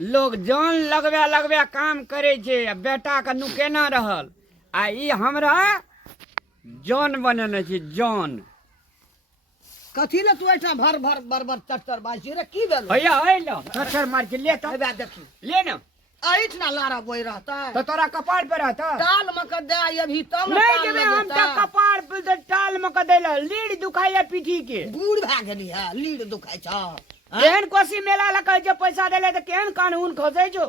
लोग जान लगवे काम करे छे बेटा का नुकेना रहल आ ई हमरा जान बनने छे जान कथी ले तू ऐठा भर भर बर चटर बाजी रे की भेल भैया है लो चक्कर मार के ले तो हेबे देखी ले ना ऐठना लारा बोई रहता तो तोरा कपाड़ पे रहता टाल में के दे अभी तब नहीं देबे हम तो कपाड़ पे तो टाल में के देला लीड दुखाइया पीठी के बूढ़ भा गेली है लीड दुखाय छ केहन कोसी मेला लगा जे पैसा देले तो केहन कानून खसे छो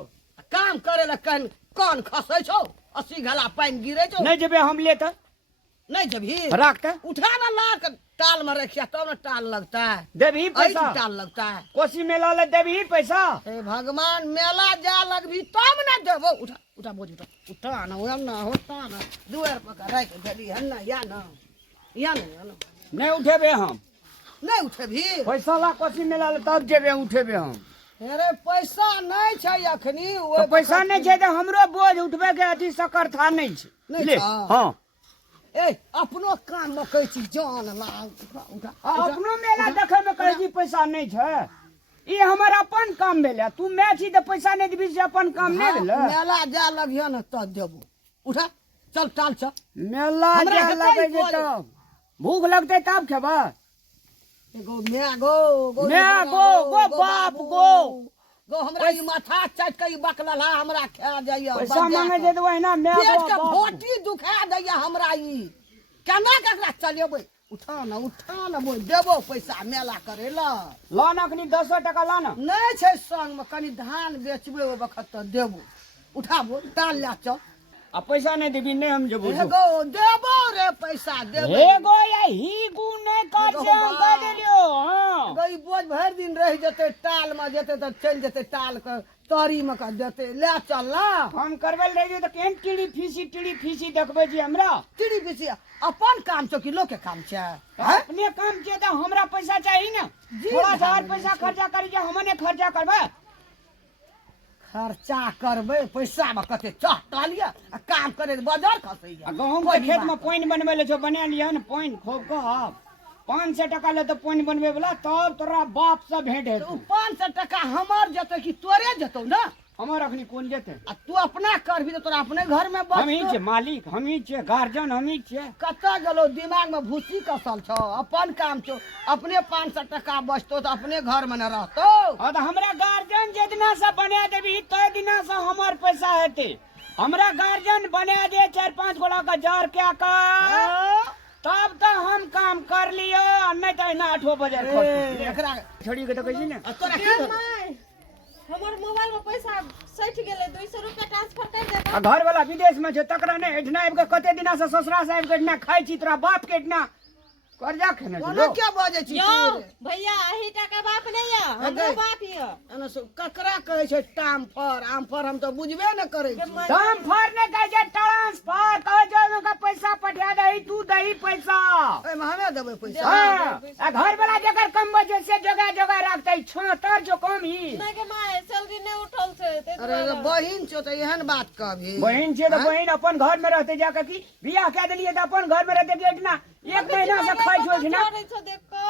काम करे ला कान खसै छौ 80 घला पानी गिरे छौ नहीं जेबे हम ले तो नहीं जभी रख के उठा ना ला के टाल में रखिया तब ना टाल लगता है देबी पैसा टाल लगता है कोसी मेला ले देबी पैसा हे भगवान मेला जा लगभी तब ना देबो उठा उठा बोझ उठा ना होता ना दुआर पर रख देली है ना या ना नहीं उठेबे हम नहीं उठे भी पैसा ला कोसी मेला ले तब जेबे उठेबे हम अरे पैसा नहीं छै अखनी तो पैसा नहीं छै तो हमरो बोझ उठबे के अथी सकर था नहीं छै नहीं ले छा। हां ए अपनो काम में कहै छी जान ला उठा अपनो मेला देखे में कहै छी पैसा नहीं छै ई हमर अपन काम भेले तू मैं छी तो पैसा नहीं देबी से अपन काम नहीं भेले मेला जा लगियो ना त देबो उठा चल टाल चल मेला हमरा जा हेतै लगे जे बोल। तब भूख लगते तब खेबा एगो मैं गो मैं गो बाप गो हमरा ई माथा चाट के ई बकलला हमरा खा जाइया पैसा मांगे जे तो ना मैं पेट गो के बाप भोटी दुखा दैया हमरा ई केना ककरा चलेबै उठा ना बोल देबो पैसा मेला करे ला ला ना कनी 10 टका ला ना नहीं छै संग में कनी धान बेचबै ओ वक्त त देबो उठाबो टाल ला चल आ पैसा नहीं देबी नहीं हम जेबो एगो देबो रे पैसा देबो एगो या ही गुण नहीं कर से हम कह देलियो हां गई बोझ भर दिन रह जते टाल में जते त चल जते टाल के तरी में का देते ले चल ला हम करबल रही तो केहन टीड़ी फीसी देखबे जी हमरा टिड़ी बिसी अपन काम छौ कि लोग के काम छै अपने काम छै तो हमरा पैसा चाहिए ना थोड़ा सा और पैसा खर्चा करी जे हमने खर्चा करबे खर्चा करबै पैसा में कते चाह लिया आ काम करे बाजार खसैया आ गहूम के खेत में पानी बनबे ले छो बना लिया ना पानी खूब कहब 500 टका ले तो पानी बनबे वाला तब तोरा बाप से भेंट है तो 500 टका हमर जते कि तोरे जतौ ना हमर अखनी कोन जेते आ तू अपना करबी तो तोरा अपने घर में बस हम ही छे मालिक हम ही छे गार्जियन हम ही छे कत्ता गेलो दिमाग में भूसी कसल छौ अपन काम छौ अपने 500 टका बचतो तो अपने घर में न रहतो और हमरा गार्जियन जितना से बना देबी तो दिना से हमर पैसा हेते हमरा गार्जियन बना दे 4-5 गोला का जार क्या कर तब तो हम काम कर लियो नहीं तो ना 8 बजे एकरा छोड़ी के तो कैसी ना तोरा की कर हमर मोबाइल में पैसा सठ गेले 200 रुपया ट्रांसफर कर दे आ घर वाला विदेश में छे तकरा ने एठना आबि के कते दिना से ससुरा से आबि के एठना खाइ छी तोरा बाप के एठना कर्जा खेने छी कोनो क्या बाजे छी यो भैया अही टका बाप नहीं है हमरो बाप हिय एना ककरा कहै छै टाम फर आम फर हम तो बुझबे न करै छी दाम फर ने कहे छै ट्रांसफर कहे छै ओमे का पैसा पठा दही तू दही पैसा ए में हमे देबै पैसा हां आ घर वाला जकर कम बजे से जगह रखतै छोतर जो कम ही नहीं के माय सैलरी नहीं उठल से ते अरे बहिन छौ त एहन बात कहबी बहन छे तो बहन अपन घर में रहते जाके की बियाह कह देलिए तो अपन घर में रहते कि एठना 1 महीना से खाइ छो एठना देख को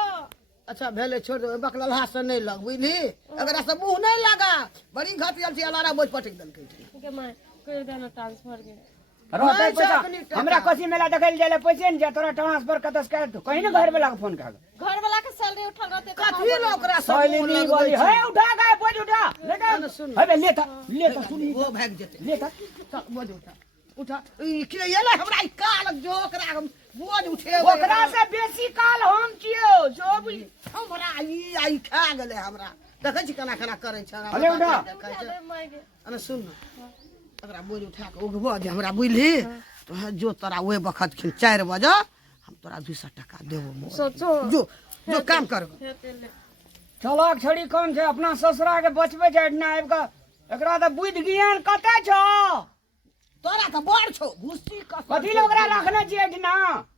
अच्छा भेले छोड़ दे बकलहा से नहीं लग बुझली अगर ऐसा मुंह नहीं लगा बड़ी घटियल छी अलारा बोझ पटक देलकै के माय कर देना ट्रांसफर के रहते नहीं, पैसा सकनी टका। हमरा कोसी मेला देखल जाले पैसे न जा तोरा ट्रांसफर कतस कर दो कहीं ना घर वाला के फोन कर घर वाला के सैलरी उठल रहते तो कथी लो ओकरा सब सैलरी मुंह वाली लगबै है उठा गए बोझ उठा ले जा ना, सुन। अबे ले सुन वो भाग जेते ले चल बोझ उठा ई कि येले हमरा ई काल जो ओकरा हम बोझ उठेबै ओकरा से बेसी काल हम छियो सब हमरा ई आई खा गेले हमरा देखै छी केना केना करै छै अरे उठा। दे माय के अरे सुन न ओकरा बोझ उठा के उठबो जे हमरा बुझली तो जो तोरा ओए बखत खिन 4 बजे हम तोरा 200 टका देबो सोचो जो काम कर चलक छड़ी कौन छै अपना ससुरा के बचबे छै ना आबि के एकरा त बुद्धि ज्ञान कते छौ तोरा त बड़ छौ भूसी कथी ले ओकरा रखने छियै ना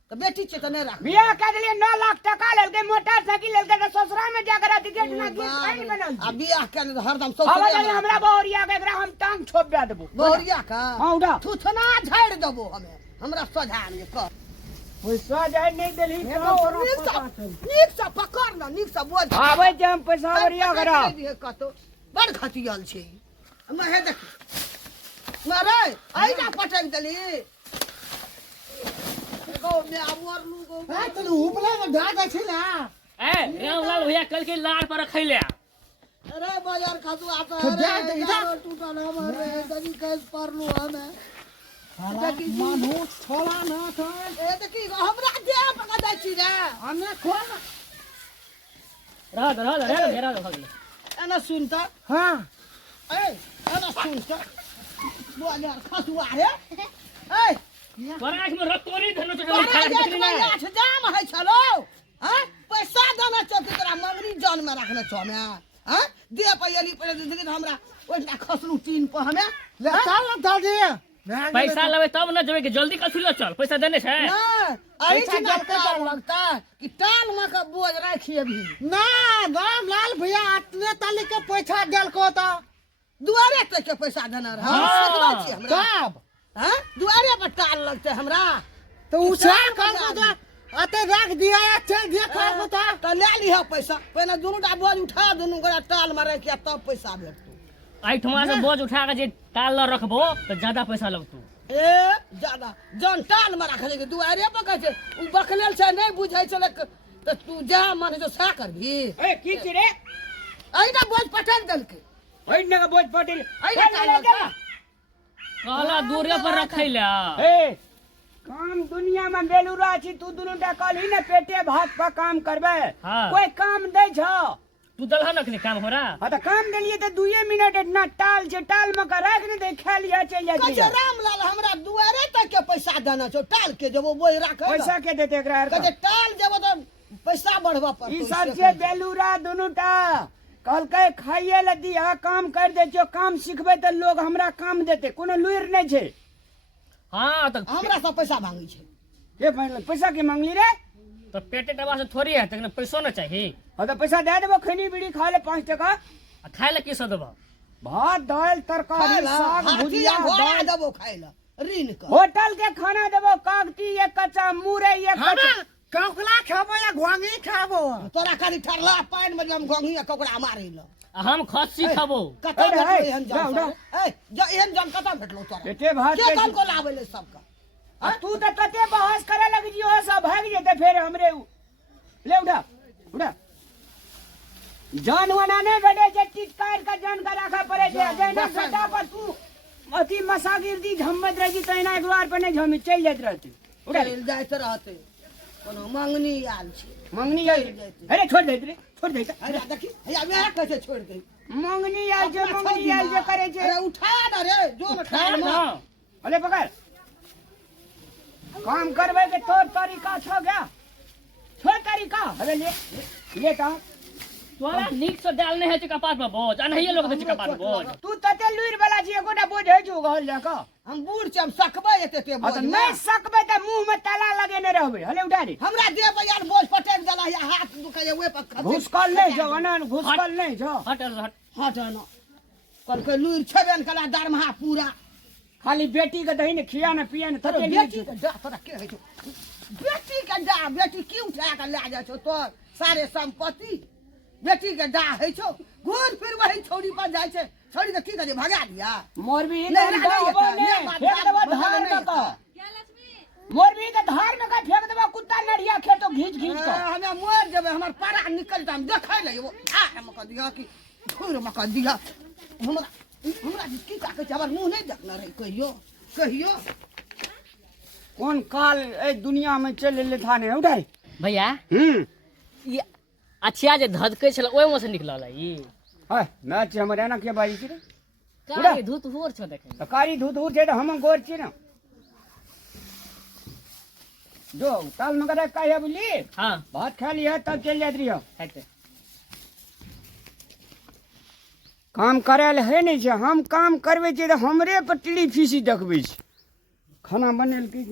तो बेटी छै त नहीं राख बियाह कह देलिए 9 लाख टका लेलकै मोटरसाइकिल लेलकै त ससुरा में जाकर टिकट ना गिर फाइन बनल आ बियाह के लिए हरदम आवाज ससुर हमरा बहुरिया के एकरा हम टांग छोपा देबो बहुरिया का हां उठा थुथना झाड़ देबो हमें हमरा सजा नहीं कर पैसा जाय नहीं देली नीक से पकड़ ना नीक से बोझ आबै जे हम पैसा बढ़िया करा कतो बड़ खतियल छै मैं हे देख मारे आई ना पटक दली गो में आवर लू गो ए तने उपला में ढाड अछि ना ए रामलाल भैया कल के लाड़ पर रखैले अरे बाजार खातू आता तो जा अरे इधर टूटा ना मारे तनी कैस परलू हमें मानु छोला ना था ए देखी हमरा दे पका दै छी रे हमें खोल रह भगले एना सुन त हां ए एना सुन त बाजार खातू आए ए तोरा आँख में रतोरी धनो तोरा खाए एक दिखली ना महीना जाम है छलो हां पैसा देना चलते तोरा मंगनी जान में रखने छ मैं हां दे पयली पर देखि हमरा ओइला खसलू टीन पर हमें ले चल ना दादी पैसा लेबे तब न जेबे के जल्दी कसुलो चल पैसा देने छै ना आई पैसा चिन्ह जब का लगता कि टाल में का बोझ राखी अभी ना रामलाल भैया अपने ताली के पैसा देल को त दुआरे तक के पैसा देना रहा हाँ। सकबा छी हमरा तब हां दुआरे पर टाल लगते हमरा तो उसे कर दो अते रख दिया या चल दिया कर बता तो ले लिहा पैसा पहले दोनों टा बोझ उठा दोनों गोरा टाल में रख के तब पैसा भेटतो आई ठुमा से बोझ उठा के जे टाल ल रखबो तो ज्यादा पैसा लगतौ ए ज्यादा जन टाल में रख ले दुआरे पर कहै छै उ बखलेल छै नहीं बुझै छै तो तू जा मन जो सा करबी ए की छी रे अइना बोझ पटक देलकै ओइ ने का बोझ पटेल अइना टाल लगता कहला दूरे पर रखैले ए काम दुनिया में बेलुरा छी तू दुनु टा कहली ने पेटे भात पर काम करबे हाँ। कोई काम दै छ तू दलहा नखनी काम हमरा हां त काम देलिए त 2 मिनट इतना टाल छै टाल में का राख ने दे खा लिया चल कहै जाती छै रामलाल हमरा दुआरे तक के पैसा देना छौ टाल के जब बोझ राखे पैसा के देते एकरा कहै छै टाल जब तो पैसा बढ़वा पर ई सब छै बेलुरा दुनु टा कहलकै खाइए ल दिया काम कर दे जो काम सिखबे त लोग हमरा काम देते कोनो लुइर नहीं छै हां तो हमरा सब पैसा मांगे छै के पैसा के मांगली रे तो पेटे डबा से थोड़ी है तने पैसो न चाहिए हां त पैसा दे देबो खैनी बीड़ी खा ले 5 टका आ खाए ला की सब देबो भात दाल तरकारी साग भुजिया घोड़ा दाल देबो खाइ ला ऋण का होटल के खाना देबो कागती एक कच्चा मुरई एक हमें कच्चा कौकला खाबो या घोंगी खाबो तोरा खाली ठरला पाइन में हम गोंगी ककड़ा मारे ला आ हम खस्सी खाबो कता अरे, भेटलो है, एहन जाओ, जान ए जा एहन जान कता भेटलो तोरा पेटे भात के के कल को लावे ले सबका आ तू त कते बहस करे लग जियो सब भाग जेते फिर हमरे ले उड़ा जानवना नहीं भेटे जे टिटकार का जान का रखा पड़े जे जेना बेटा पर तू अति मसागिरदी झम्मत रही तो इना एक बार पर नहीं झमी चल जात रहती उड़ा चल जाइत रहते कोनो मंगनी आल छी मंगनी आई अरे छोड़ दे रे छोड़ दे अरे देखी या मेरा कैसे छोड़ दे मंगनी आई जे करे जे अरे उठा ना रे जो न ठाल में अरे पकड़ काम करवे के तौर तरीका छो गया छोड़ तरीका अरे ले ता तोरा नीक से डालने है कपाट में बोझ आ नहीं लोग दे कपाट में बोझ तू तते लुइर वाला छी एकोटा बोझ है जो गहल जाका हम बूढ़ छी हम सकबे एते ते आ बोझ त में नहीं सकबे त मुंह में ताला लगेने रहबे हले उठा दे हमरा दे यार बोझ पटेक देला या हाथ दुखाए वे पर खसे घुसकल नहीं जो अनन घुसकल नहीं जो हट हट हट ना कल के लूर छबेन कला दरमहा पूरा खाली बेटी के दही ने खिया ने पिया ने तोरा तते बेटी के डा तोरा के है छौ बेटी के डा बेटी की उठा के ले जा छौ तोर सारे संपत्ति बेटी के डा है छौ घूर फिर वही छोड़ी पर जाय छै छोड़ी के की करे भगा दिया मोर भी नहीं, नहीं नहीं, बाबो नहीं, ने बात- फेंक देबो बात- धार नहीं, में का क्या लक्ष्मी मोर भी के धार में का फेंक देबो कुत्ता नड़िया खेतो घींच घींच के हमें मोर जब हमर पारा निकल हम देखै ले वो आ हम कह दिया कि घूर में कह दिया हमरा की का के हमर मुंह नहीं देखना रही कहियो कौन काल ए दुनिया में चले ले थाने उठाई भैया ये अच्छा जे धधकै छल ओइ में से निकलल ई हाय मैच हमरे ना के बाजी छी रे काहे धूत होर छ देखे त कारी दूध उड़ छै त हम गोर छी ना जो काल में करे काहे बोली हां भात खा लिया तब चल जात रहियो खाते काम करे ले है नहीं छै हम काम करबे छी त हमरे पर टिड़ी फीसी देखबे छी खाना बनेल की